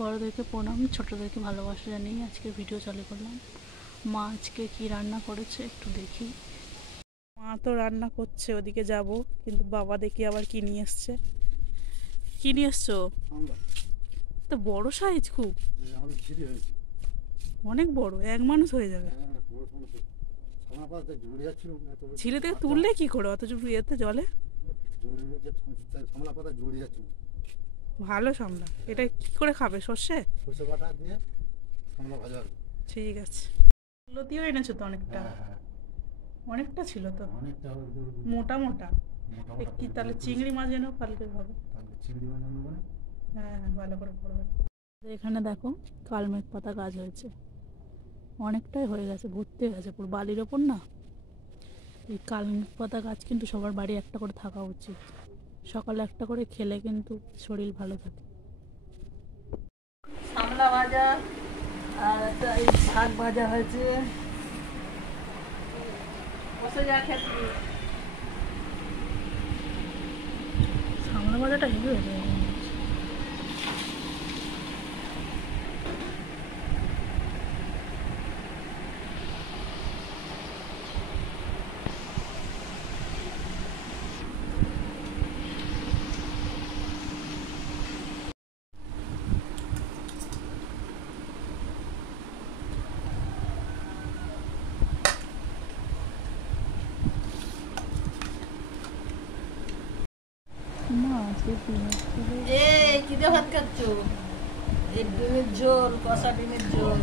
বড়দেরকে প্রণাম, ছোটদেরকে ভালোবাসা জানিয়ে আজকে ভিডিও চালু করলাম। মা আজকে কি রান্না করেছে একটু দেখি। মা তো রান্না করছে, ওদিকে যাব, কিন্তু বাবা দেখি আবার কি নিয়ে এসছে। কি নিয়ে এসছো? তো বড় সাইজ, খুব অনেক বড়, এক মানুষ হয়ে যাবে। ঝিলে থেকে তুললে কি করে অত ইয়েতে জলে? ভালো সামলা। এটা কি করে খাবে? সর্ষে দিয়ে ভাজা। ঠিক আছে। লতিও এনেছো তো অনেকটা। অনেকটা ছিল তো, মোটা মোটা। কি তাহলে চিংড়ি মাছ এনেও কালকে হবে। হ্যাঁ হ্যাঁ, ভালো করে করবে। এখানে দেখো কালমেঘ পাতা গাছ হয়েছে, অনেকটাই হয়ে গেছে, ভর্তি হয়ে গেছে পুরো বালির ওপর না। এই কালমেঘ পাতা গাছ কিন্তু সবার বাড়ি একটা করে থাকা উচিত। সকালে একটা করে খেলে কিন্তু শরীর ভালো থাকে। সামলা ভাজা আর একটা এই শাক ভাজা হয়েছে। বসে যা খেতে। সামলা ভাজাটা হেভি হয়েছে। কি দিয়ে ভাত খাচ্ছ? ডিমের ঝোল, কষা ডিমের ঝোল।